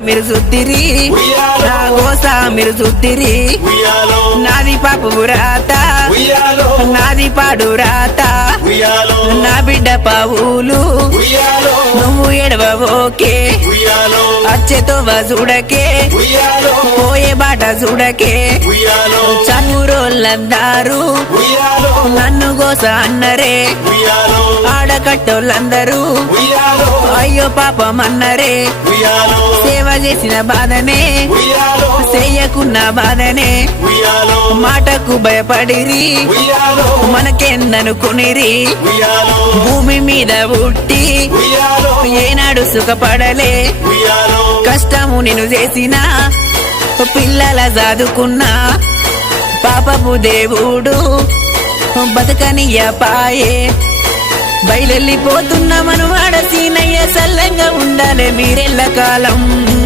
మీరు సుత్తిరి నా గోస మీరు సుత్తిరి నాది పాపు రాత నాది పాడు రాత నా బిడ్డ పావులు నువ్వు ఎడవోకే అచ్చెతోవ చూడకే పోయే బాట చూడకే చనురోళ్ళందరూ నన్ను గోస అన్నరే ఆడకట్టోళ్ళందరూ అయ్యో పాపం అన్నరే సేవ చేసిన బాధనే చేయకున్న బాధనే మాటకు భయపడిరి మనకెందనుకునిరి భూమి మీద పుట్టి ఏనాడు సుఖపడలే కష్టము నేను చేసిన పిల్లల చదువుకున్నా పాపపు దేవుడు బతకనియ పాయే బయలెళ్ళిపోతున్న మనవాడ సీనయ్య సల్లంగా ఉండాలి మీరెళ్ళ కాలం